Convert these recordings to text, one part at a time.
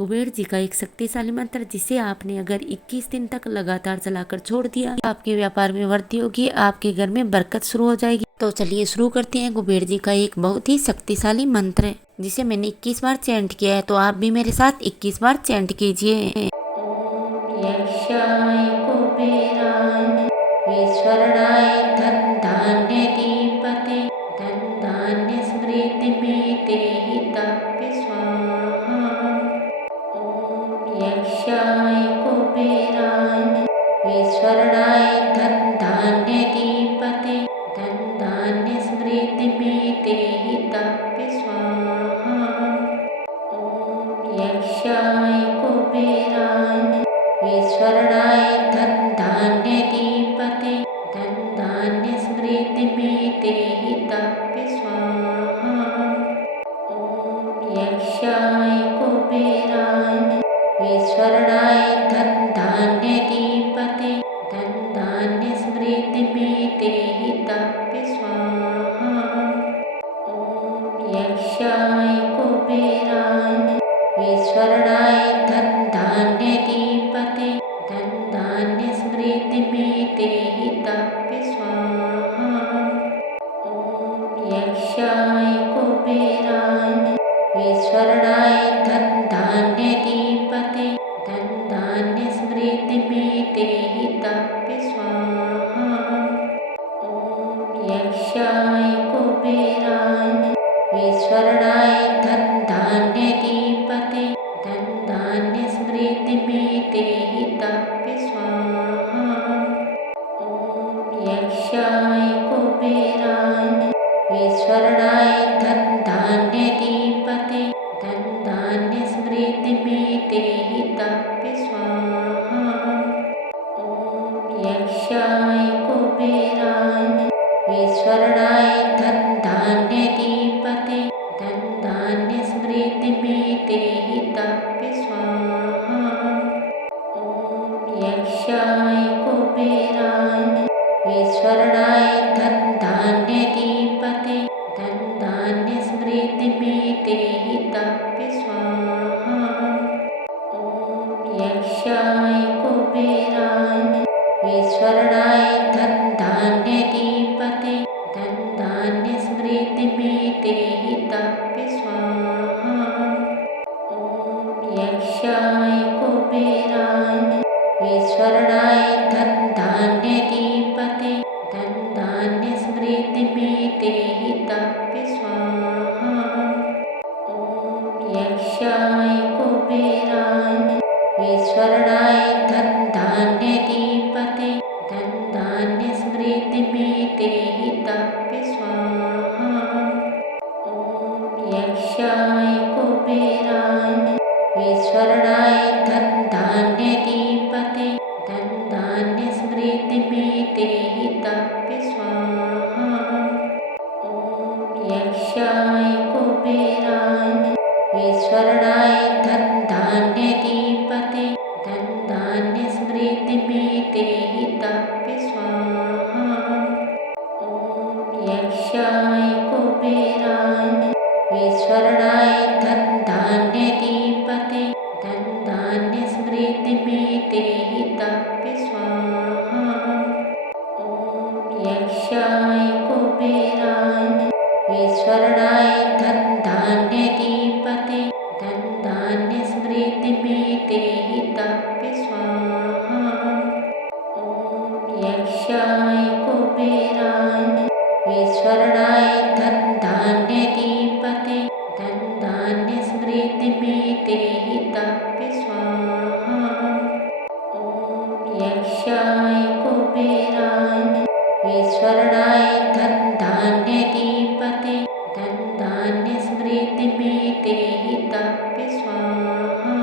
कुबेर जी का एक शक्तिशाली मंत्र जिसे आपने अगर 21 दिन तक लगातार चलाकर छोड़ दिया, आपके व्यापार में वृद्धि होगी, आपके घर में बरकत शुरू हो जाएगी। तो चलिए शुरू करते हैं। कुबेर जी का एक बहुत ही शक्तिशाली मंत्र है जिसे मैंने 21 बार चैंट किया है, तो आप भी मेरे साथ 21 बार चैंट कीजिए। ओम यक्षाय कुबेराय ईश्वराय धन धान्य दीपते धन धान्य समृद्धि में देहि तप्य स्वाहा। ओम यक्षाय कुबेराय ईश्वराय धन धान्य दीपते धन धान्य समृद्धि में देहि तप्य स्वाहा। ओम यक्षाय कुबेराय ईश्वराय धन धान्य दीपते धन धान्य समृद्धि में देहि तप्य स्वाहा। ओम यक्षाय कुबेराय ईश्वराय धन धान्य दीपते धन धान्य समृद्धि में देहि तप्य स्वाहा। ओम यक्षाय कुबेराय ईश्वराय धन धान्य दीपते धन धान्य समृद्धि में देहि तप्य स्वाहा। ओम यक्षाय कुबेराय ईश्वराय धन धान्य दीपते धन धान्य समृद्धि में देहि तप्य स्वाहा। ओम यक्षाय कुबेराय ईश्वराय धन धान्य दीपते धन धान्य समृद्धि में देहि तप्य स्वाहा। ओम यक्षाय कुबेराय ईश्वराय धन धान्य दीपते धन धान्य समृद्धि में देहि तप्य स्वाहा। ओम यक्षाय कुबेराय ईश्वराय धन धान्य दीपते धन धान्य समृद्धि में देहि तप्य स्वाहा। ओम यक्षाय कुबेराय ईश्वराय धन धान्य दीपते धन धान्य समृद्धि में देहि तप्य स्वाहा। ओम यक्षाय कुबेराय ईश्वराय धन धान्य दीपते धन धान्य समृद्धि में देहि तप्य स्वाहा। ओम यक्षाय कुबेराय ईश्वराय धन धान्य दीपते धन धान्य समृद्धि में देहि तप्य स्वाहा। ओम यक्षाय कुबेराय ईश्वराय धन धान्य दीपते धन धान्य समृद्धि में देहि तप्य स्वाहा। ओम यक्षाय कुबेराय ईश्वराय धन धान्य दीपते धन धान्य समृद्धि में देहि तप्य स्वाहा। ओम यक्षाय कुबेराय ईश्वराय धन धान्य दीपते धन धान्य समृद्धि में देहि तप्य स्वाहा। ओम यक्षाय कुबेराय ईश्वराय धन धान्य दीपते धन धान्य समृद्धि में देहि तप्य स्वाहा। ओम यक्षाय कुबेराय ईश्वराय धन धान्य दीपते धन धान्य समृद्धि में देहि तप्य स्वाहा। ओम यक्षाय कुबेराय ईश्वराय धन धान्य दीपते धन धान्य समृद्धि में देहि तप्य स्वाहा। ओम यक्षाय कुबेराय ईश्वराय धन धान्य दीपते धन धान्य समृद्धि में देहि तप्य स्वाहा।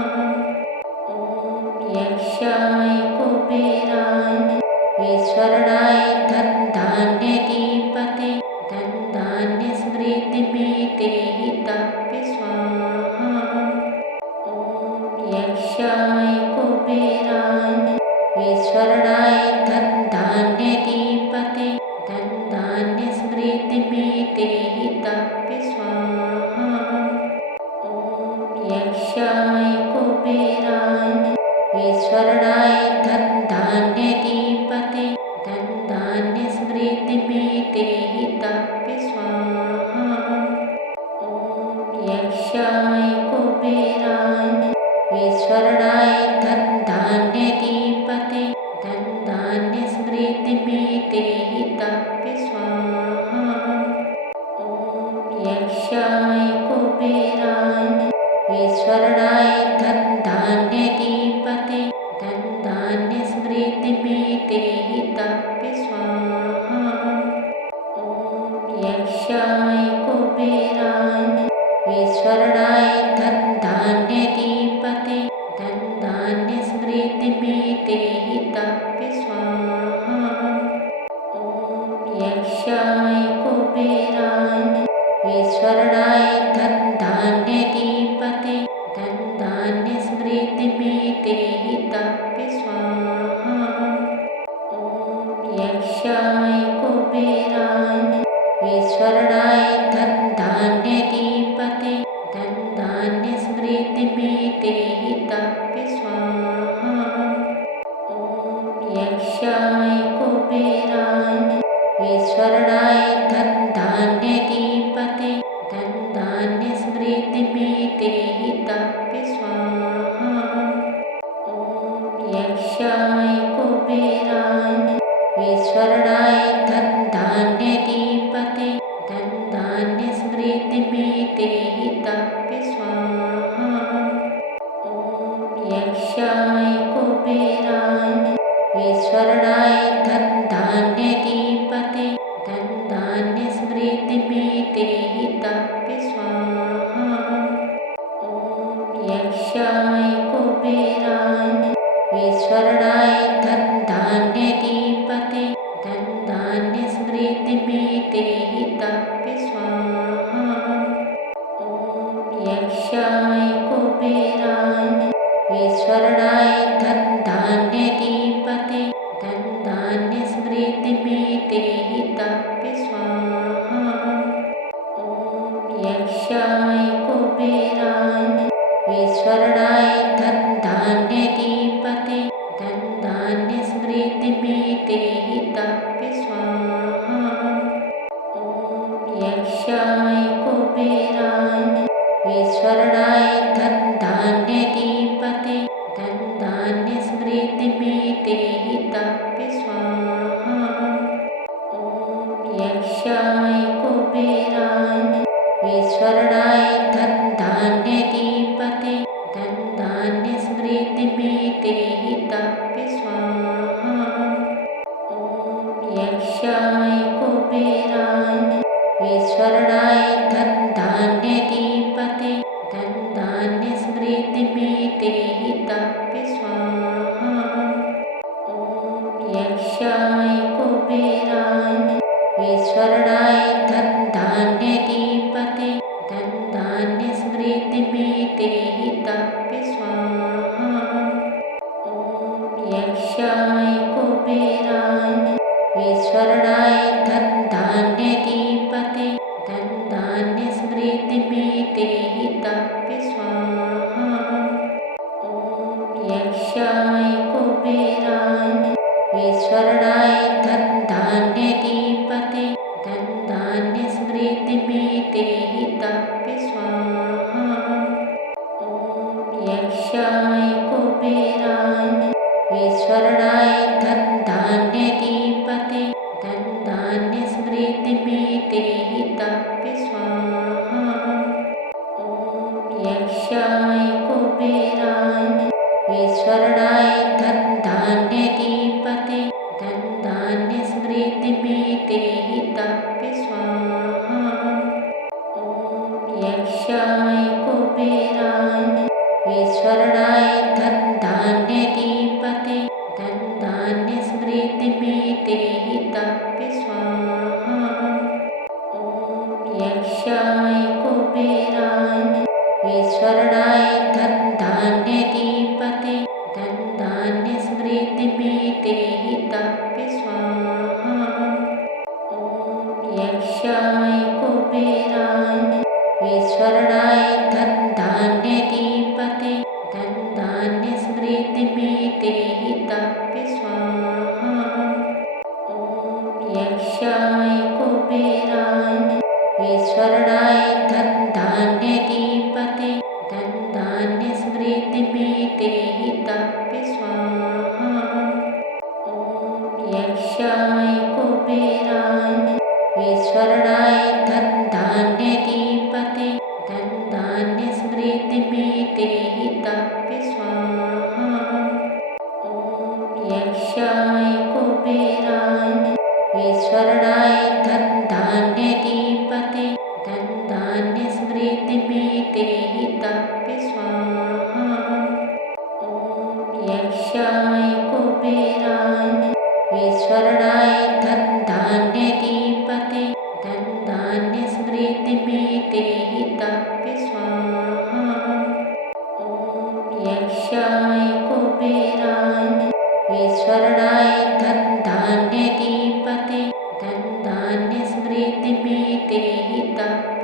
ओम यक्षाय कुबेराय ईश्वराय धन धान्य दीपते धन धान्य समृद्धि में देहि तप्य स्वाहा। ओम यक्षाय कुबेराय ईश्वराय धन धान्य दीपते धन धान्य समृद्धि में देहि तप्य स्वाहा। ओम यक्षाय कुबेराय विस्वरणाय धनधान्यधिपते धनधान्यस्मृतिमेते हिताप्य स्वाहा। ॐ यक्षाय कुबेराय विस्वरणाय धनधान्यधिपते धनधान्यस्मृतिमेते हिताप्य स्वाहा। ॐ यक्षाय कुबेराय विस्वरणाय धनधान्यधिपते धनधान्यस्मृतिमेते हिताप्य स्वाहा। ॐ यक्षाय कुबेराय विस्वरणाय धनधान्यधिपते धनधान्यस्मृतिमेते हिताप्य स्वाहा। ॐ यक्षाय कुबेराय विस्वरणाय धनधान्यधिपते धनधान्यस्मृतिमेते हिताप्य स्वाहा। ॐ यक्षाय कुबेराय विस्वरणाय धनधान्यधिपते धनधान्यस्मृतिमेते हिताप्य स्वाहा। ॐ यक्षाय कुबेराय विस्वरणाय धनधान्यधिपते धनधान्यस्मृतिमेते हिताप्य स्वाहा। ॐ यक्षाय कुबेराय विस्वरणाय धनधान्यधिपते धनधान्यस्मृतिमेते हिताप्य स्वाहा। ॐ यक्षाय कुबेराय विस्वरणाय धनधान्यधिपते धनधान्यस्मृतिमेते हिताप्य स्वाहा। ॐ यक्षाय कुबेराय विस्वरणाय धनधान्यधिपते धनधान्यस्मृतिमेते हिताप्य स्वाहा। ॐ यक्षाय कुबेराय विस्वरणाय धनधान्यधिपते धनधान्यस्मृतिमेते हिताप्य स्वाहा। ॐ यक्षाय कुबेराय विस्वरणाय धनधान्यधिपते धनधान्यस्मृतिमेते हिताप्य स्वाहा। ॐ यक्षाय कुबेराय विस्वरणाय धनधान्यधिपते धनधान्यस्मृतिमेते हिताप्य स्वाहा। ॐ यक्षाय कुबेराय विस्वरणाय धनधान्यधिपते धनधान्यस्मृतिमेते हिताप्य स्वाहा। ॐ यक्षाय कुबेराय विस्वरणाय धनधान्यधिपते धनधान्यस्मृतिमेते हिताप्य स्वाहा। ॐ यक्षाय कुबेराय विस्वरणाय धनधान्यधिपते धनधान्यस्मृतिमेते हिताप्य स्वाहा। ॐ यक्षाय कुबेराय विस्वरणाय धनधान्यधिपते धनधान्यस्मृतिमेते हिताप्य स्वाहा। ॐ यक्षाय कुबेराय विस्वरणाय धनधान्यधिपते धनधान्यस्मृतिमेते हिताप्य स्वाहा। ॐ यक्षाय कुबेराय विस्वरणाय धनधान्यधिपते धनधान्यस्मृतिमेते हिताप्य स्वाहा। ॐ यक्षाय कुबेराय विस्वरणाय धनधान्यधिपते धनधान्यस्मृतिमेते हिताप्य स्वाहा। ॐ यक्षाय कुबेराय विस्वरणाय धनधान्यधिपते धनधान्यस्मृतिमेते हिताप्य स्वाहा। ॐ यक्षाय कुबेराय विस्वरणाय धनधान्यधिपते धनधान्यस्मृतिमेते हिताप्य स्वाहा। ॐ यक्षाय कुबेराय विस्वरणाय धनधान्यधिपते धनधान्यस्मृतिमेते स्मृतिमेते हिताप्य स्वाहा। ॐ यक्षाय कुबेराय विस्वर्णाय धनधान्यधिपते धनधान्यस्मृतिमेते हिताप्य स्वाहा। ॐ यक्षाय कुबेराय विस्वर्णाय धनधान्यधिपते धनधान्यस्मृतिमेते हिताप्य स्वाहा। ॐ यक्षाय कुबेराय विस्वर्णाय धनधान्यधिपते धनधान्यस्मृतिमेते हिताप्य स्वाहा। ॐ यक्षाय कुबेराय विस्वर्णाय धनधान्यधिपते धनधान्यस्मृतिमेते हिताप्य स्वाहा। ॐ यक्षाय कुबेराय विस्वर्णाय धनधान्यधिपते धनधान्यस्मृतिमेते हिताप्य